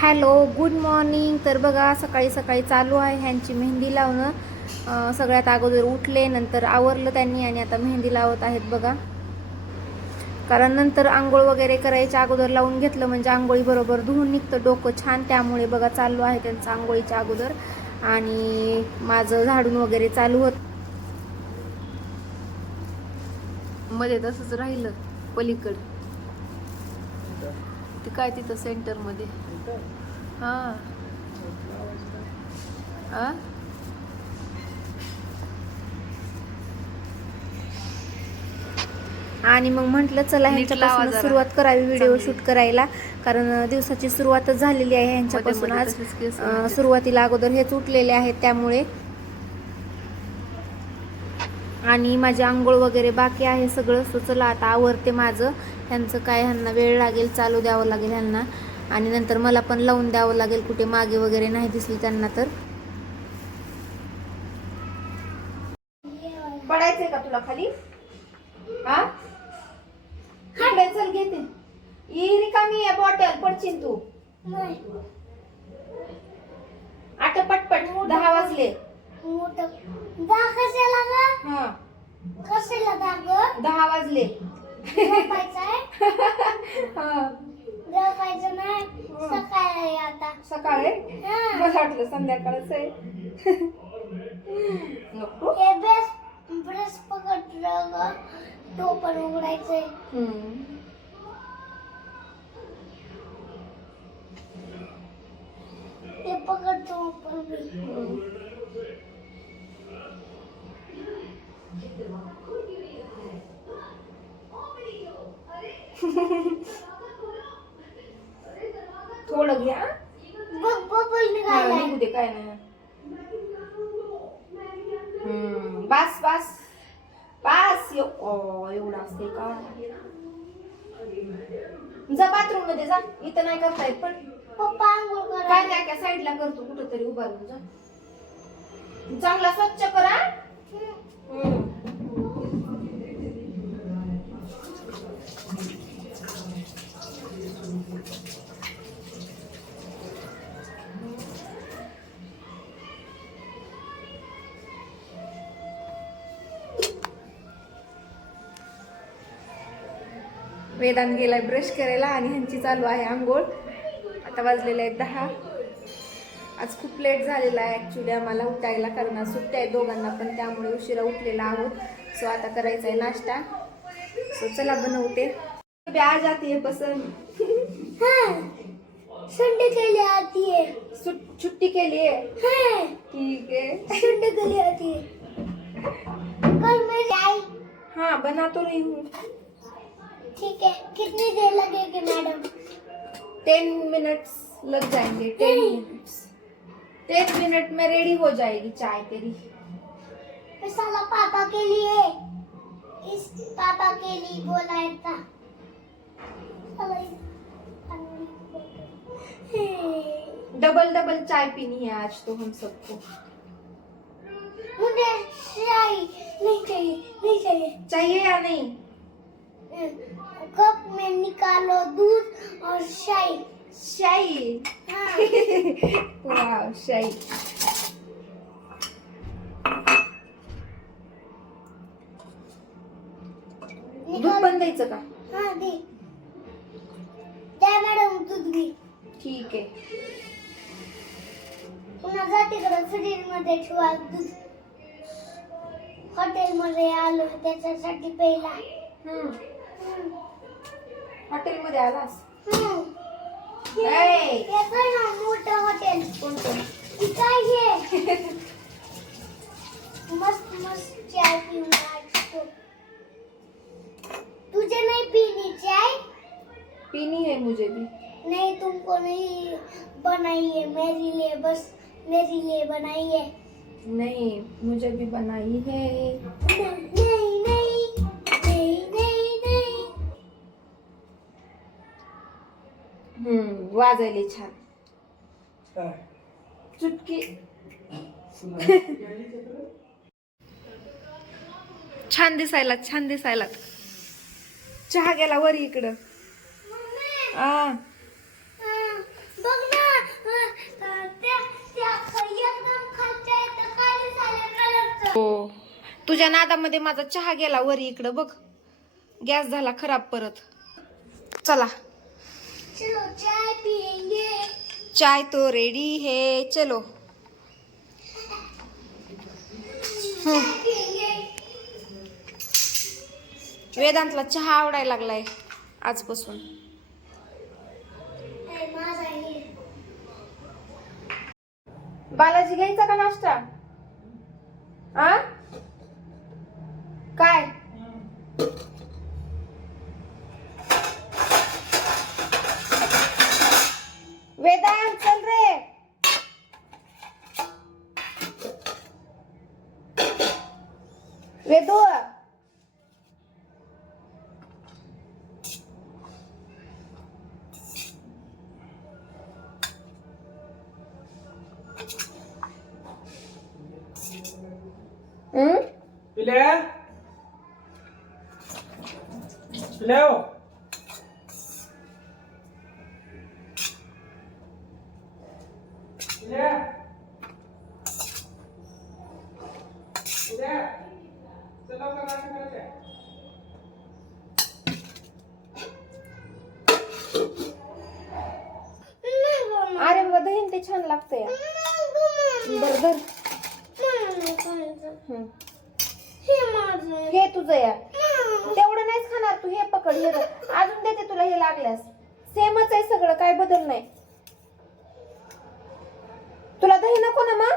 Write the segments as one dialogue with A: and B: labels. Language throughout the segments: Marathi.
A: Hello good morning. तर बघा सकाळी सकाळी चालू आहे ह्यांची मेहंदी लावणं. सगळ्यात अगोदर उठले नंतर आवरलं त्यांनी आणि आता मेहंदी लावत आहेत बघा. कारण नंतर आंघोळ वगैरे करायच्या अगोदर लावून घेतलं म्हणजे आंघोळी बरोबर धुवून निघतं डोकं छान. त्यामुळे बघा चालू आहे त्यांचं आंघोळीच्या अगोदर. आणि माझं झाडून वगैरे चालू होत. मध्ये तसंच राहिलं पलीकड. ते काय तिथं सेंटरमध्ये हा? आणि मग म्हटलं चला ह्यांच्यापासून. सुरुवात करावी व्हिडिओ. शूट करायला कारण दिवसाची सुरुवातच झालेली आहे ह्यांच्यापासून आज
B: होते.
A: सुरुवातीला अगोदर हेच उठलेले आहेत त्यामुळे आणि माझी आंघोळ वगैरे बाकी आहे सगळं सो चला आता आवरते माझं. ह्यांचं काय ह्यांना वेळ लागेल चालू द्यावं लागेल ह्यांना. आणि नंतर मला पण लावून द्यावं लागेल कुठे मागे वगैरे नाही दिसली त्यांना तर. पडायचंय का तुला खाली? हा? चल घेते. ही रिकामी आहे बॉटल पडशील तू. आता पटपट. दहा वाजले.
C: दा कशाला ग?
A: हा.
C: कशाला दा ग?
A: दहा वाजले. हा.
C: झोपायचं नाही. सकाळी आहे आता.
A: सकाळी
C: हा.
A: मला वाटलं संध्याकाळच आहे. नको.
C: हे बेस ब्रश पकडलं ग. तो पण उघडायचंय.
A: हम्म.
C: ते पकडतो पण मी
A: हम्म. थोडं घ्या. निघू दे काय नाही. बास बास. बास एवढं असते का? जा बाथरूममध्ये जा. इथं नाही करता येत पण.
C: पप्पा
A: काय नाही काय साईडला करतो कुठं तरी उभा राहून जा. चांगला स्वच्छ करा. वेदांत गेलाय ब्रश करायला आणि ह्यांची चालू आहे आंघोळ. आता वाजलेले आहेत दहा. आज खूप लेट झालेला आहे ॲक्च्युली आम्हाला उठायला कारण आज सुट्ट्या आहेत दोघांना पण त्यामुळे उशिरा उठलेला आहोत. सो आता करायचा आहे नाश्ता. सो चला बनवते. अभी आ जाती है पसंद
C: हा. संडे के लिए आती है
A: सु- छुट्टी के लिए
C: हाँ.
A: ठीक है
C: संडे के लिए आती है कल
A: हाँ बना तो रही हूँ
C: ठीक है। कितनी देर लगेगी मैडम?
A: टेन मिनट्स लग जाएँगे टेन मिनट्स। टेन मिनट में रेडी हो जाएगी चाय तेरी।
C: साला पापा के लिए इस पापा के लिए बोला था
A: डबल डबल चाय पीनी है आज तो हम सबको।
C: मुझे चाय नहीं चाहिए नहीं चाहिए।
A: चाहिए या नहीं?
C: कप में निकालो दूध और
A: शाही।
C: हाँ।
A: वाव शाही। दूध पण द्यायचं का?
C: हाँ दे। द्या मॅडम दूध घे
A: ठीक आहे.
C: पुन्हा जातीकडे फ्रीजमध्ये ठेवा दूध. हॉटेलमध्ये आलो त्याच्यासाठी पहिला
A: हम्म. हॉटेलमध्ये आलास?
C: हे.
A: Hey.
C: मोठं हॉटेल?
A: कोणतं?
C: काय हे? मस्त मस्त चाय पिऊन राहतो. तुझे नहीं पीनी चाय?
A: पीनी है मुझे भी.
C: नहीं तुमको नहीं बनाई है मेरे लिए बस. मेरे लिए बनाई है
A: नहीं मुझे भी बनाई है.
C: नहीं नहीं.
A: वाजायले छान. चुटकी. छान दिसायला छान दिसायला. चहा गेला वर इकडं.
C: हो.
A: तुझ्या नादामध्ये माझा चहा गेला वर इकडं बघ. गॅस झाला खराब परत. चला.
C: चलो चाय पियेंगे।
A: चाय तो रेडी है चलो। वेदांतला चहा आवडायला लागलाय आजपासून. बालाजी घ्यायचा का नाश्ता? आ? काय?
B: Vedu!
C: Hum? Filé?
A: Filé? Filé? Filé? ते छान बर धर
C: खायचं.
A: हम्म.
C: हे.
A: हे तुझं या. तेवढं नाहीच खाणार तू हे पकड हे धर. अजून देते तुला हे लागल्यास सेमच आहे सगळं काय बदल नाही तुला दही नको ना मग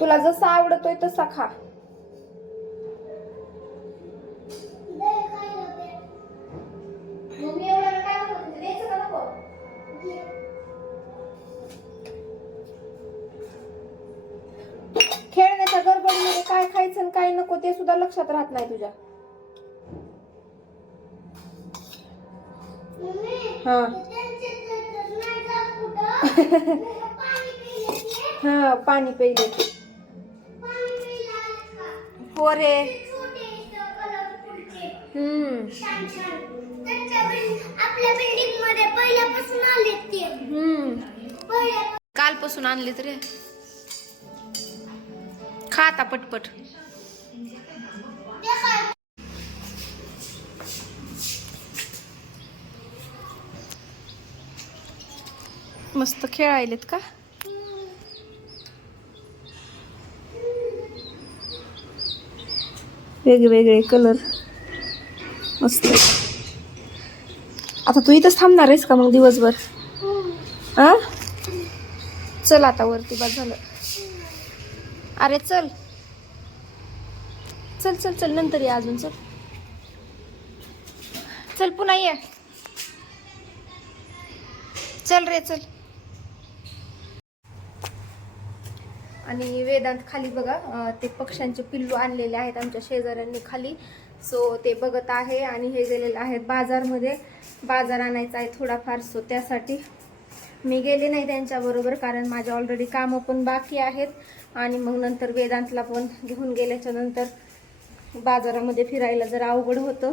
A: तुला जसा आवडतोय तसा खा. खेळण्याच्या गडबडीमध्ये काय खायचं आणि काय नको ते सुद्धा लक्षात राहत नाही तुझ्या हा.
C: मग पाणी पिले
A: हम्म.
C: पहिल्या
A: कालपासून आणलीत रे खा आता पटपट. मस्त खेळायलेत का? वेगवेगळे कलर मस्त. आता तू इथंच थांबणार आहेस का मग दिवसभर? हा चल आता वरती बाद झालं. अरे चल. चल चल चल नंतर ये अजून चल. चल पुन्हा ये. चल रे चल. आणि वेदांत खाली बघा ते पक्ष्यांचे पिल्लू आणलेले आहेत आमच्या शेजाऱ्यांनी खाली. सो ते बघत आहे आणि हे गेलेले आहेत बाजारमध्ये. बाजार आणायचा आहे थोडाफार सो त्यासाठी मी गेले नाही त्यांच्याबरोबर कारण माझे ऑलरेडी कामं पण बाकी आहेत. आणि मग नंतर वेदांतला पण घेऊन गेल्याच्यानंतर बाजारामध्ये फिरायला जरा अवघड होतं.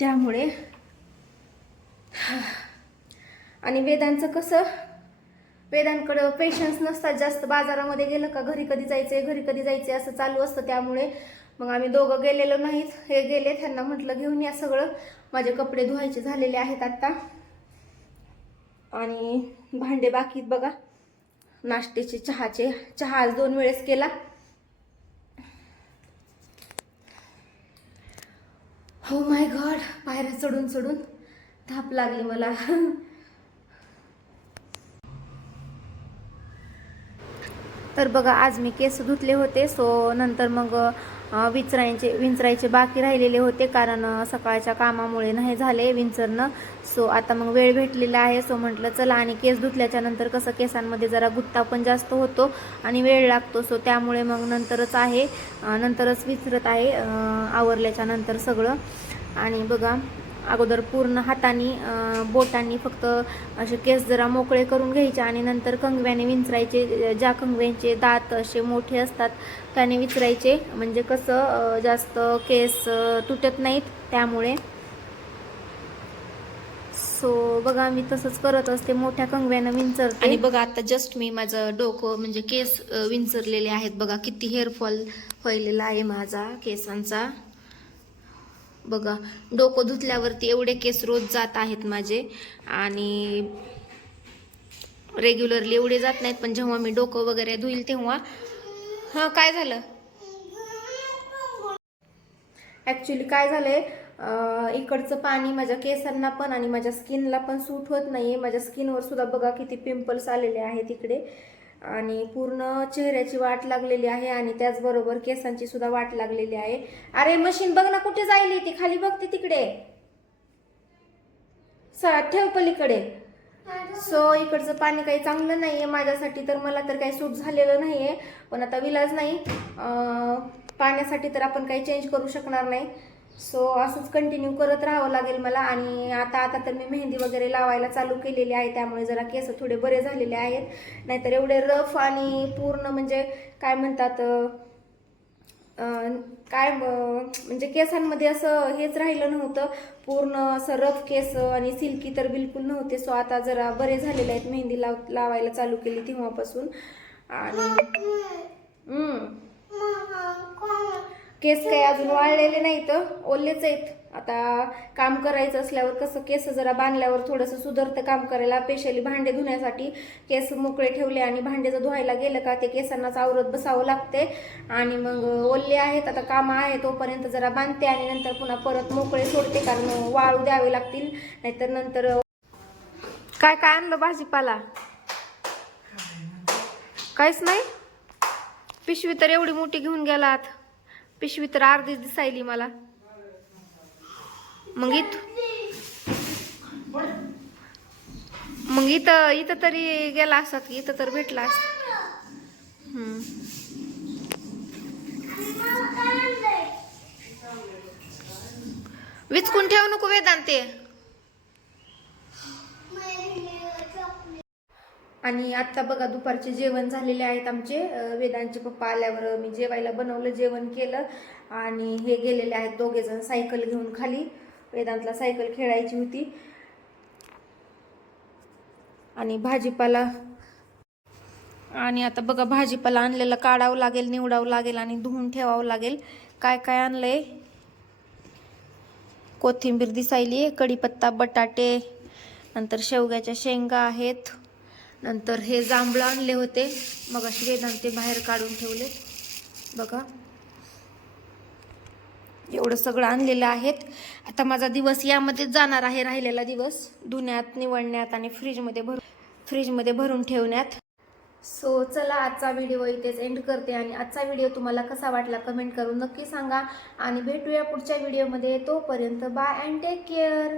A: त्यामुळे आणि वेदांचं कसं वेदांकडं पेशन्स नसतात जास्त. बाजारामध्ये गेलं का घरी कधी जायचंय घरी कधी जायचंय असं चालू असतं त्यामुळे. मग आम्ही दोघं गेलेलो नाहीत. हे गेले त्यांना म्हटलं घेऊन या सगळं. माझे कपडे धुवायचे झालेले आहेत आत्ता आणि भांडे बाकीत बघा. नाश्त्याचे चहाचे. चहा आज दोन वेळेस केला. हो माय गॉड पायऱ्या चढून चढून. धाप लागली मला. तर बघा आज मी केस धुतले होते सो नंतर मग विचरायचे विंचरायचे बाकी राहिलेले होते कारण सकाळच्या कामामुळे नाही झाले विंचरणं. सो आता मग वेळ भेटलेला आहे सो म्हटलं चला आणि केस धुतल्याच्या नंतर कसं केसांमध्ये जरा गुत्ता पण जास्त होतो आणि वेळ लागतो. सो त्यामुळे मग नंतरच आहे नंतरच विचरत आहे आवरल्याच्या नंतर सगळं. आणि बघा अगोदर पूर्ण हाताने बोटांनी फक्त असे केस जरा मोकळे करून घ्यायचे आणि नंतर कंगव्याने विंचरायचे. ज्या कंगव्यांचे दात असे मोठे असतात त्याने विचरायचे. म्हणजे कसं जास्त केस तुटत नाहीत त्यामुळे. सो बघा मी तसंच करत असते. मोठ्या कंगव्यानं विंचरते. आणि बघा आता जस्ट मी माझं डोकं म्हणजे केस विंचरलेले आहेत. बघा किती हेअरफॉल व्हायलेला आहे माझा केसांचा. बघा डोकं धुतल्यावरती एवढे केस रोज जात आहेत माझे. आणि रेग्युलरली एवढे जात नाहीत पण जेव्हा मी डोकं वगैरे धुईल तेव्हा. हां काय झालं? ॲक्च्युली काय झालंय इकडचं पाणी माझ्या केसांना पण आणि माझ्या स्किनला पण सूट होत नाहीये. माझ्या स्किनवर सुद्धा बघा किती पिंपल्स आलेले आहेत इकडे. आणि पूर्ण चेहऱ्याची वाट लागलेली आहे आणि त्याचबरोबर केसांची सुद्धा वाट लागलेली आहे. अरे मशीन बघ ना कुठे जायली ती. खाली बघते तिकडे. ठेव पलीकडे. सो इकडचं पाणी काही चांगलं नाहीये माझ्यासाठी तर मला तर काही सूट झालेलं नाहीये. पण आता विलाज नाही. पाण्यासाठी तर आपण काही चेंज करू शकणार नाही. सो असंच कंटिन्यू करत राहावं लागेल मला. आणि आता आता तर मी मेहंदी वगैरे लावायला चालू केलेली आहे. त्यामुळे जरा केस थोडे बरे झालेले आहेत. नाहीतर एवढे रफ आणि पूर्ण म्हणजे काय म्हणतात काय म्हणजे केसांमध्ये असं हेच राहिलं नव्हतं. पूर्ण असं रफ केस आणि सिल्की तर बिलकुल नव्हते. सो आता जरा बरे झालेले आहेत. मेहंदी लाव लावायला चालू केली तेव्हापासून. आणि केस काही अजून वाळलेले नाहीत ओल्लेच आहेत. आता काम करायचं असल्यावर कसं केस जरा बांधल्यावर थोडंसं सुधरतं काम करायला स्पेशली भांडे धुण्यासाठी. केस मोकळे ठेवले आणि भांडे जर धुवायला गेलं का ते केसांनाच आवरत बसावं लागते आणि मग ओले आहेत आता काम आहे तोपर्यंत जरा बांधते आणि नंतर पुन्हा परत मोकळे सोडते कारण वाळू द्यावे लागतील. नाहीतर नंतर काय काय आणलं भाजीपाला? काहीच नाही? पिशवी तर एवढी मोठी घेऊन गेलात. पिशवी तर अर्धीच दिसायली मला. मग इथ मग इथं इथं तरी गेला असतात की इथं तर भेटला असत. विचकून ठेवू नको वेदांते. आणि आत्ता बघा दुपारचे जेवण झालेले आहेत आमचे. वेदांचे पप्पा आल्यावर मी जेवायला बनवलं जेवण केलं. आणि हे गेलेले आहेत दोघेजण सायकल घेऊन खाली. वेदांतला सायकल खेळायची होती. आणि भाजीपाला. आणि आता बघा भाजीपाला आणलेला काढावं लागेल निवडावं लागेल आणि धुवून ठेवावं लागेल. काय काय आणलंय? कोथिंबीर दिसायली कढीपत्ता बटाटे नंतर शेवग्याच्या शेंगा आहेत. नंतर हे जांभळं आणले होते. मग अशी वेदांते बाहेर काढून ठेवले बघा. एवढं सगळं आणलेलं आहेत. आता माझा दिवस यामध्येच जाणार आहे राहिलेला दिवस. धुण्यात निवडण्यात आणि फ्रीजमध्ये भर फ्रीजमध्ये भरून ठेवण्यात. सो चला आजचा व्हिडिओ इथेच एंड करते आणि आजचा व्हिडिओ तुम्हाला कसा वाटला कमेंट करून नक्की सांगा. आणि भेटूया पुढच्या व्हिडिओमध्ये. तोपर्यंत बाय अँड टेक केअर